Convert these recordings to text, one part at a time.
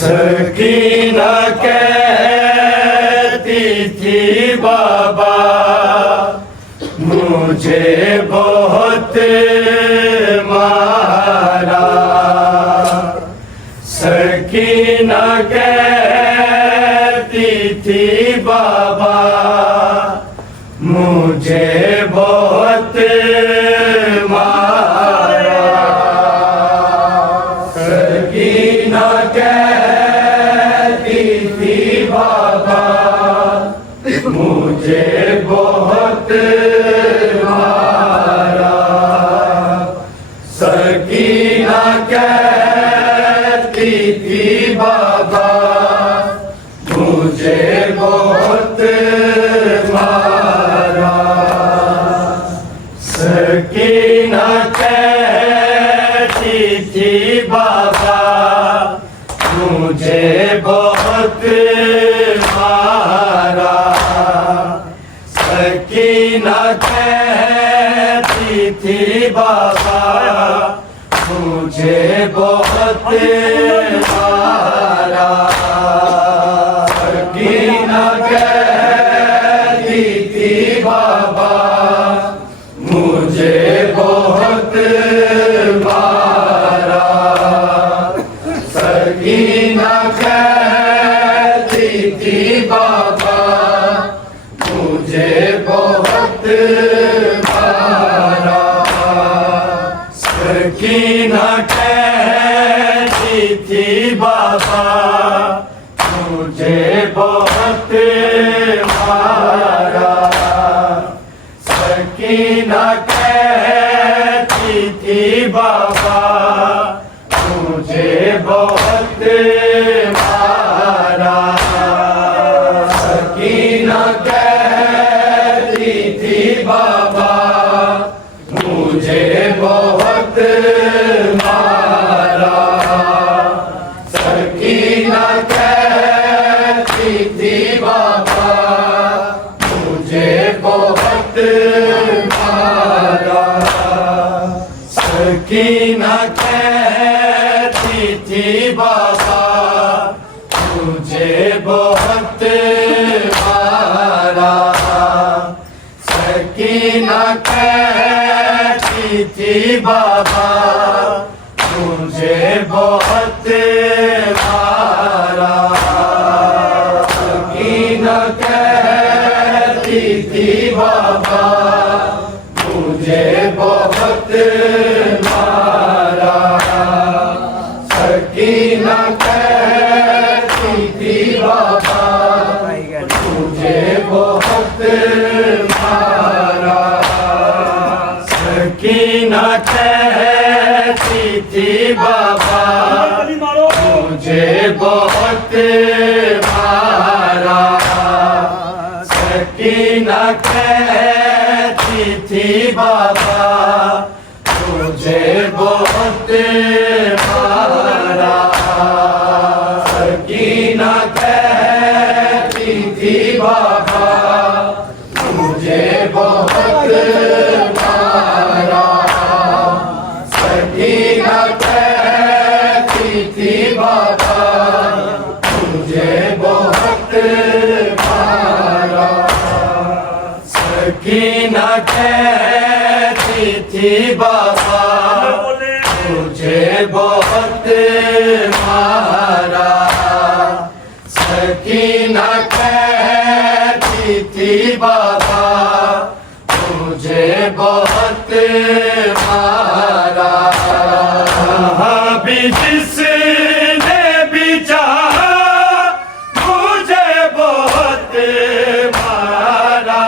सकीना कहती थी बाबा मुझे बहुत मारा। सकीना कहती थी बाबा मुझे बहुत मारा। सकीना कहती थी बाबा मुझे बहुत मारा। सकीना कहती थी बाबा मुझे बहुत मारा। सकीना कहती थी बाबा मुझे बहुत मारा। सकीना कहती थी बाबा मुझे बहुत मारा। सकीना कहती थी बाबा मुझे बहुत मारा। सकीना कहती थी बाबा मुझे बहुत मारा। सकीना कहती थी बाबा मुझे बहुत मारा। सकीना कहती थी बाबा मुझे बहुत मारा। सकीना कहती थी बाबा मुझे बहुत मारा। सकीना कहती थी बाबा मुझे बहुत मारा। सकीना कहती थी बाबा मुझे बहुत मारा। सकीना कहती थी बाबा मुझे बहुत मारा। सकीना कहती थी बाबा मुझे बहुत मारा। सकीना कहती थी बाबा मुझे बहुत मारा। सकीना कहती थी बाबा मुझे बहुत मारा। सकीना कहती थी बाबा मुझे बहुत मारा। सकीना कहती थी बाबा मुझे बहुत मारा। सकीना कहती थी बाबा मुझे बहुत मारा। सकीना कहती थी बाबा मुझे बहुत मारा। सकीना कहती थी बाबा मुझे बहुत मारा। भी जिसने भी चाहा मुझे बहुत मारा।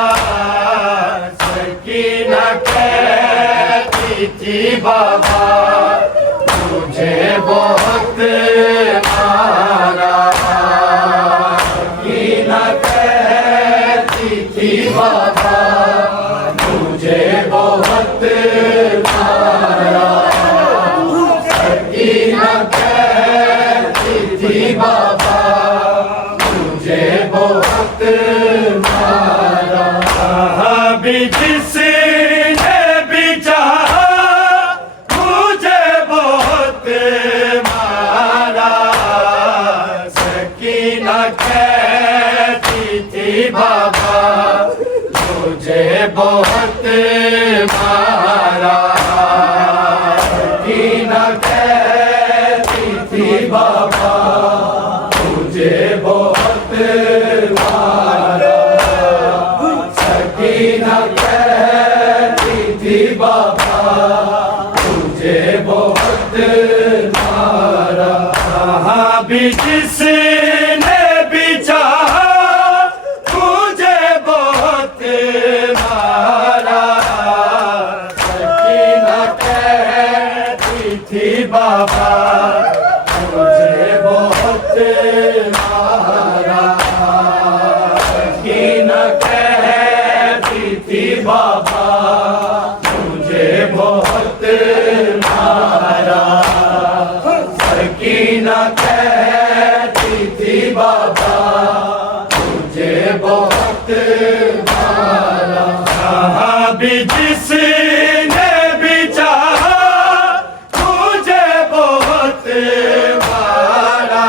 सकीना कहती थी बाबा मुझे बहुत मारा। सकीना कहती थी बाबा मुझे बहुत मारा। सकीना कहती थी बाबा मुझे बहुत मारा। भी जिसने भी चाहा मुझे बहुत मारा। सकीना कहती थी बाबा मुझे बहुत मारा। सकीना कहती थी बाबा मुझे बहुत मारा। सकीना कहती थी बाबा मुझे बहुत मारा। भी जिसने भी चाहा मुझे बहुत मारा। सकीना कहती थी बाबा मुझे बहुत मारा। सकीना कहती थी बाबा मुझे बहुत मारा। सकीना कहती थी बाबा मुझे बहुत मारा। भी जिसने भी चाहा मुझे बहुत मारा।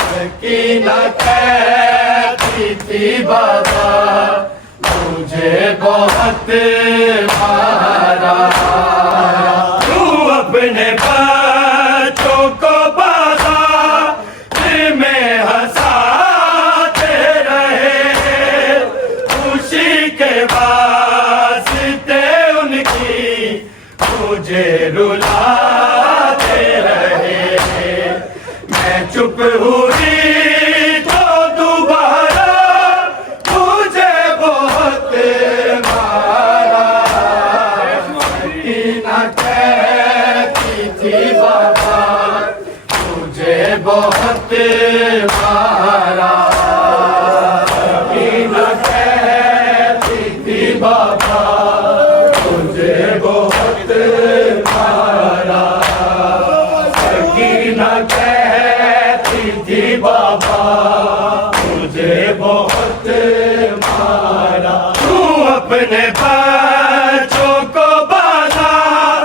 सकीना कहती थी बाबा मुझे बहुत मारा। तू अपने बच्चों को बाजार में हंसाते रहे। खुशी के वास्ते उनकी मुझे रुलाते रहे। मैं चुप हुई तो दोबारा मुझे बहुत मारा। सकीना कहती थी बाबा मुझे बहुत मारा। सकीना कहती थी बाबा मुझे बहुत मारा। सकीना कहती थी बाबा मुझे बहुत मारा। तू अपने बच्चों को बाजार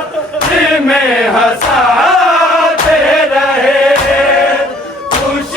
में हंसाते रहे। खुशी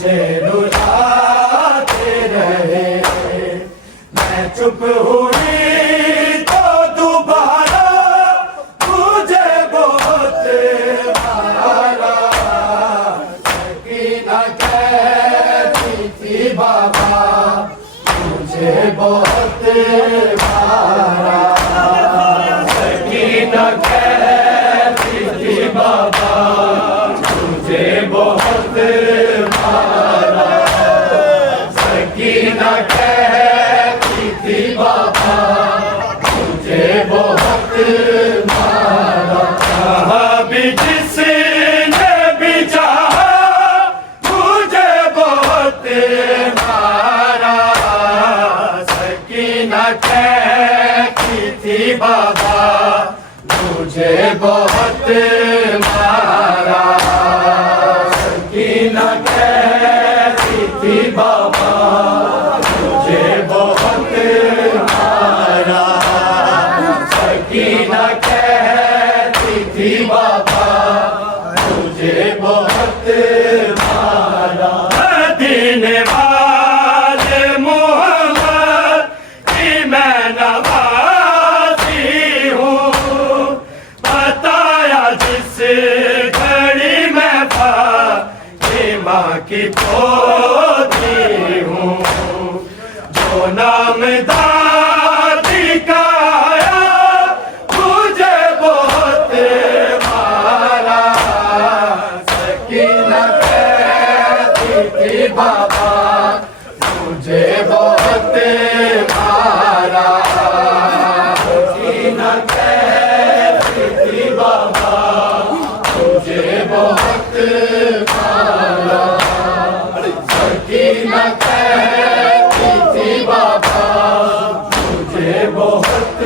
मुझे रुलाते रहे। मैं चुप हुई तो दोबारा मुझे बहुत मारा। सकीना कहती थी बाबा मुझे बहुत मारा। सकीना कहती थी बाबा मुझे बहुत मारा। सकीना कहती थी बाबा मुझे बहुत मारा। कहा भी जिसने भी चाहा मुझे बहुत मारा। सकीना कहती थी बाबा मुझे बहुत मारा। सकीना कहती थी बाबा मुझे बहुत मारा। सकीना कहती थी बाबा मुझे बहुत मारा। मदीने वाले मोहम्मद की मैं नवाजी हूँ। बताया जिस घड़ी मैं फातिमा की पोती हूँ। जो नाम दादी का आया मुझे बहुत मारा। सकीना कहती थी बाबा मुझे बहुत मारा। सकीना कहती थी बाबा मुझे बहुत मारा। सकीना कहती थी बाबा मुझे बहुत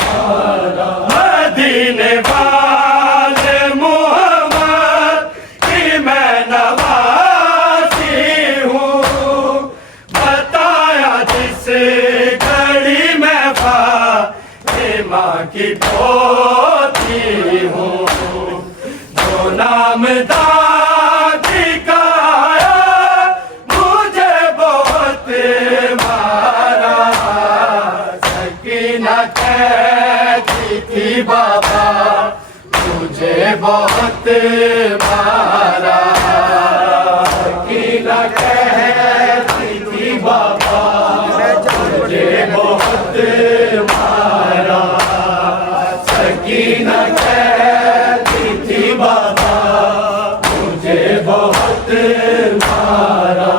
मारा। मदीने वाले मोहम्मद की मैं नवाजी हूँ। बताया जिस घड़ी मैं फातिमा की पोती हूँ। जो नाम दादी का आया मुझे बहुत मारा। सकीना कहती थी बाबा मुझे बहुत मारा। सकीना कहती थी बाबा मुझे बहुत मारा। सकीना कहती थी बाबा मुझे बहुत मारा।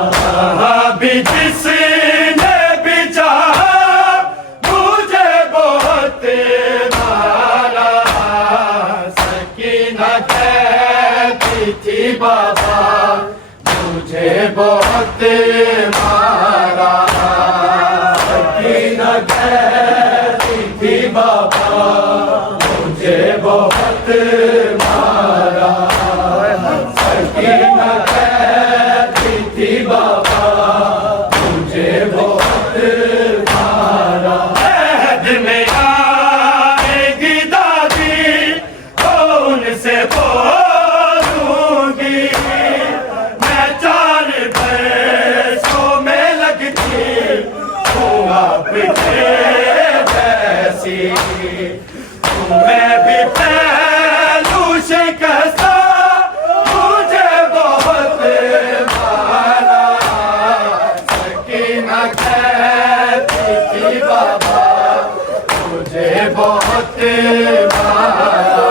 भी जिसने भी चाहा मुझे बहुत मारा। सकीना कहती थी बाबा मुझे बहुत मारा। सकीना कहती थी बाबा मुझे बहुत मारा। सकीना कहती थी बाबा मुझे बहुत मारा। अहद में आएगी दादी तो उनसे बोलूंगी। मैं 4 पैसों में लगती हूँ आपके जैसी। मैं भी पहलू शिकस्ता मुझे बहुत मारा। सकीना कहती थी बाबा मुझे बहुत मारा।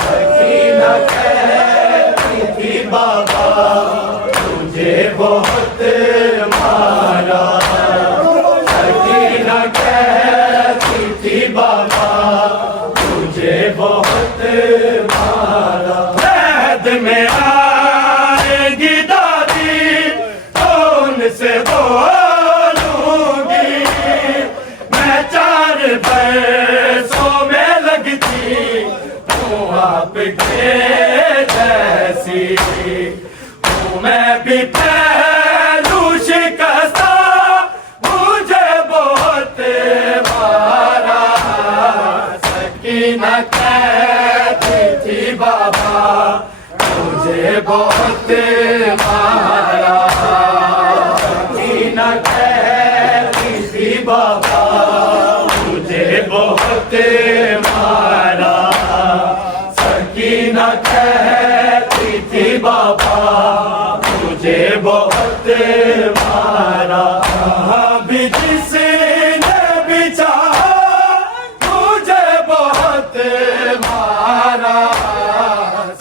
सकीना कहती थी बाबा मुझे बहुत मारा। सकीना कहती थी बाबा मुझे बहुत मारा। अहद में आएगी दादी तो उनसे बोलूंगी। मैं 4 पैसों में लगती हूँ आपके जैसी। हूँ मैं भी पहलू शिकस्ता मुझे बहुत मारा। सकीना कहती थी बाबा मुझे बहुत मारा। सकीना कहती थी बाबा मुझे बहुत मारा। सकीना कहती थी बाबा मुझे बहुत मारा। भी जिसने भी चाहा मुझे बहुत मारा।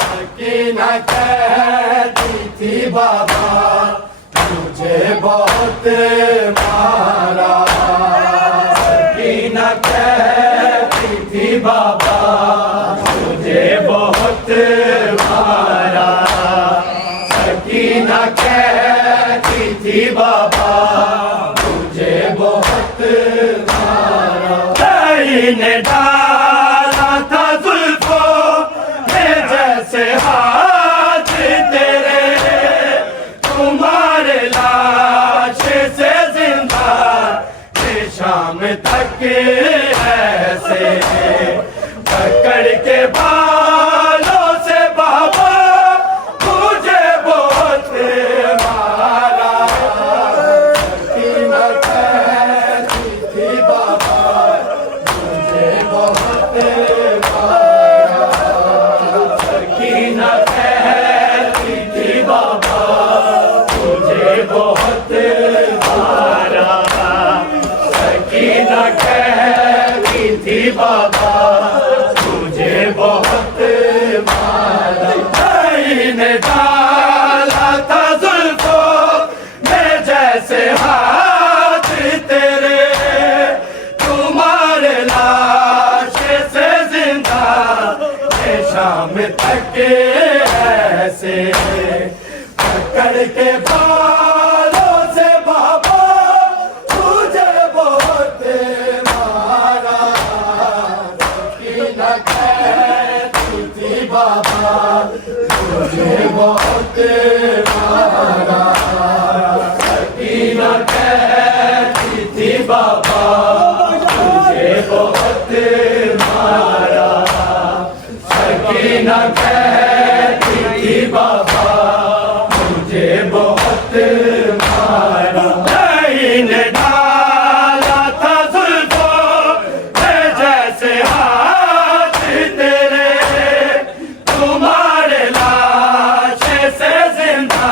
सकीना कहती थी बाबा मुझे बहुत मारा। सकीना कहती थी बाबा मुझे बहुत मारा। सकीना कहती थी बाबा मुझे बहुत मारा। ने डाला था जुल्फों में जैसे हाथ तेरे, तुम्हारे लाश से जिंदा ये शाम तक ऐसे पकड़ के बालों से बाबा मुझे बहुत मारा। सकीना कहती थी बाबा मुझे बहुत मारा। सकीना कहती थी बाबा मुझे बहुत मारा। सकीना कहती थी बाबा मुझे बहुत मारा। ने डाला था जुल्फों में जैसे हाथ तेरे, तुम्हारे लाश से जिंदा ये शाम तक ऐसे पकड़ के बालों से बाबा मुझे बहुत मारा। सकीना कहती थी बाबा मुझे बहुत मारा। सकीना कहती थी बाबा मुझे बहुत मारा। सकीना कहती थी बाबा मुझे बहुत मारा। ने डाला था जुल्फों में जैसे हाथ तेरे, तुम्हारे लाश से जिंदा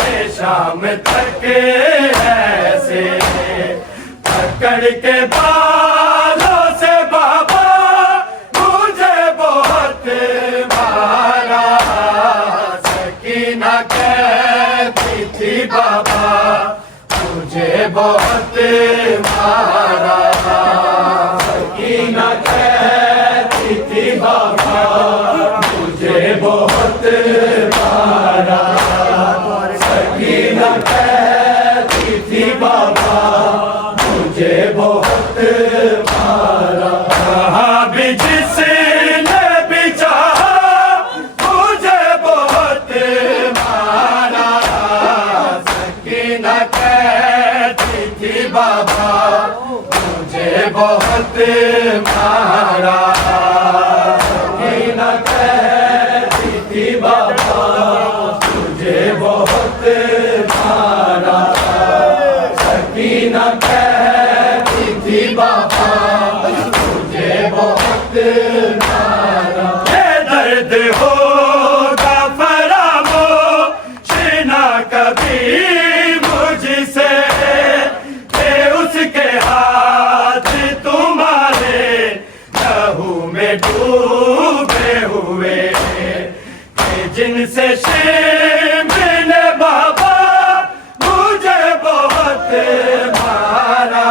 ये शाम तक ऐसे पकड़ के बालों से बाबा मुझे बहुत मारा। सकीना कहती थी बाबा मुझे बहुत मारा। सकीना कहती थी बाबा मुझे बहुत मारा। सकीना कहती थी बाबा मुझे बहुत मारा। भी जिसने भी चाहा मुझे बहुत मारा। सकीना कहती थी बाबा मुझे बहुत मारा। सकीना कहती थी बाबा मुझे बहुत मारा। सकीना कहती थी बाबा मुझे बहुत मारा। ये दर्द होगा फरामोश ना कभी मुझसे, कि उसके हाथ तुम्हारे लहू में डूबे हुए, कि जिनसे शिमने बाबा मुझे बहुत मारा।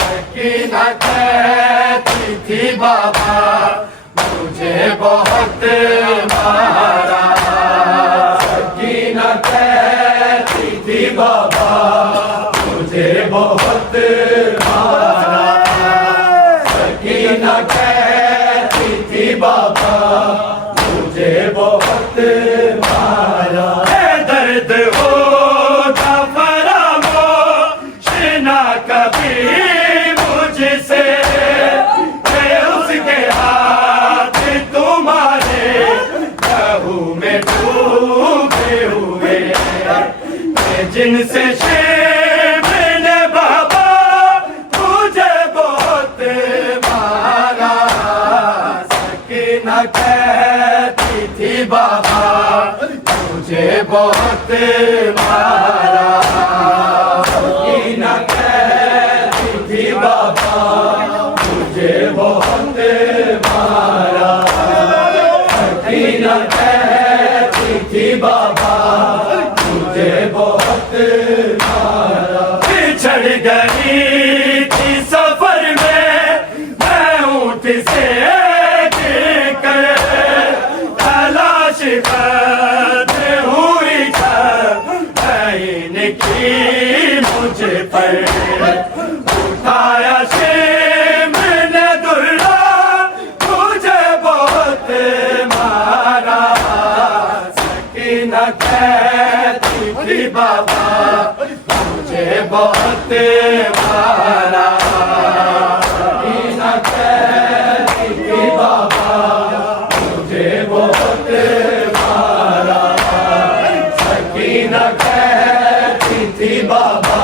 सकीना कहती थी बाबा मुझे बहुत मारा। सकीना कहती थी बाबा मुझे बहुत मारा। सकीना कहती थी बाबा मुझे बहुत मारा। दर्द होगा फरामोश ना कभी मुझसे, उसके हाथ तुम्हारे लहू में इनसे मैंने बाबा तुझे बहुत मारा। सकीना कहती थी बाबा तुझे बहुत मारा। सकीना कहती थी बाबा तुझे बहुत मारा। सकीना कहती थी बाबा तुझे बहुत मारा। बिछड़ गई थी सफर में मैं ऊँट से गिर कर। तलाश करते हुई की मुझ पर। उठाया मैंने दुर्रा तुझे बहुत मारा। सकीना कहती थी बाबा तुझे बहुत मारा। सकीना कहती थी बाबा तुझे बहुत मारा। सकीना कहती थी बाबा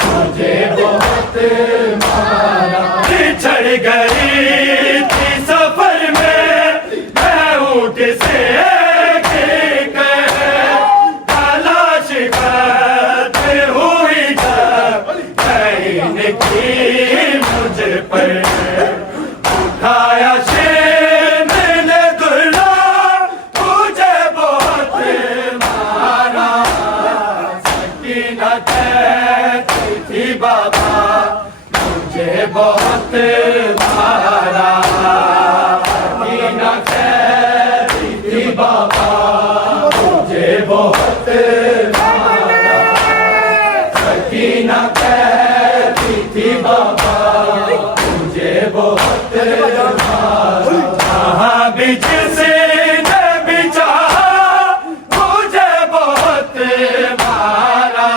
तुझे बहुत मारा। बिछड़ गई थी सफर में मैं ऊँट से गिर कर। तलाश करते हुई की मुझ पर। उठाया मैंने दुर्रा तुझे बहुत मारा। सकीना कहती थी बाबा तुझे बहुत मारा। सकीना कहती थी बाबा तुझे बहुत मारा। सकीना कहती थी बाबा तुझे बहुत मारा। जहाँ भी जिसे बिछा मुझे बहुत मारा।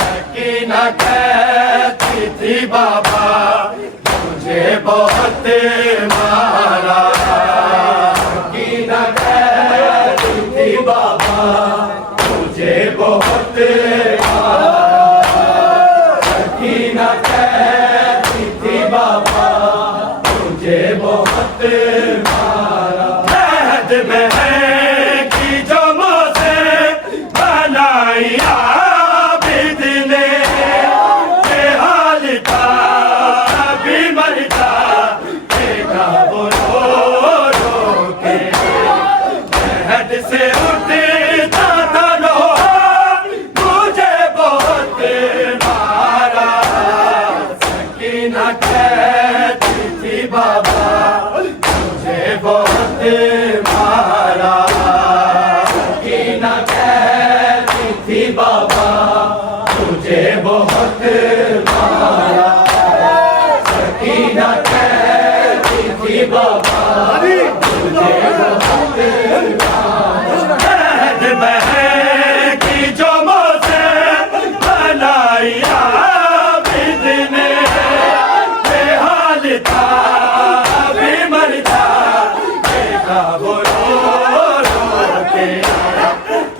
सकीना कहती थी बाबा मुझे बहुत मारा। सकीना कहती थी बाबा मुझे बहुत मारा। सकीना कहती थी बाबा मुझे बहुत मारा। महद में है कि जो मुझसे बनाई आबिद ने ये हाल था अभी मरता देखा वो रो के। महद से उठता था लोहा मुझे बहुत मारा। सकीना कहती थी बाबा मुझे बहुत मारा। सकीना कहती थी बाबा मुझे बहुत मारा। सकीना कहती थी बाबा मुझे बहुत मारा। महद में की जो मुझसे बनाई आबिद ने ये हाल था अभी मरता देखा वो रो के।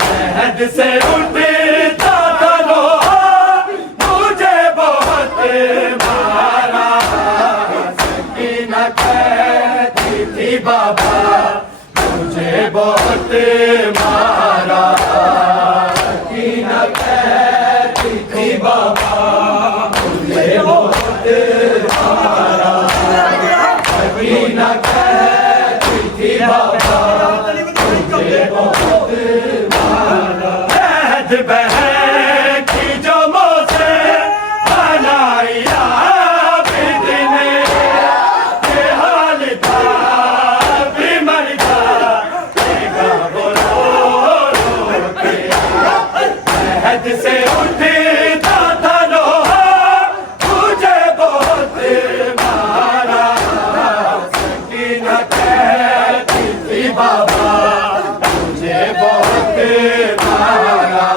महद से उठता था लोहा मुझे बहुत मारा। सकीना कहती थी बाबा मुझे बहुत मारा। सकीना कहती थी बाबा मुझे बहुत मारा। सकीना कहती थी बाबा मुझे बहुत मारा। महद बहन की जो मुझसे बनाई आबिद ने ये हाल था अभी मरता देखा वो रो के। महद से उठता था लोहा मुझे बहुत मारा। सकीना कहती थी बाबा मुझे बहुत मारा।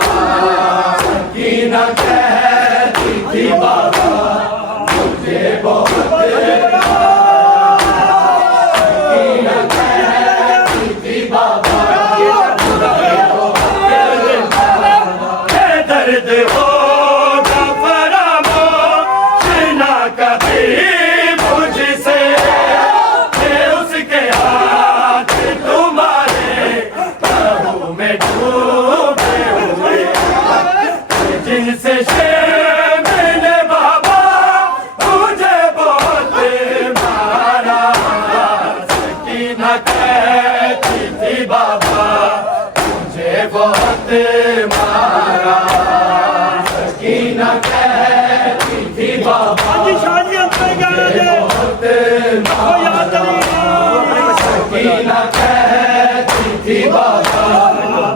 बहुत मारा सकीना कहती थी बाबा बहुत मारा सकीना कहती थी बाबा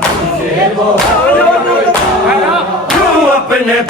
मुझे बहुत मारा तू अपने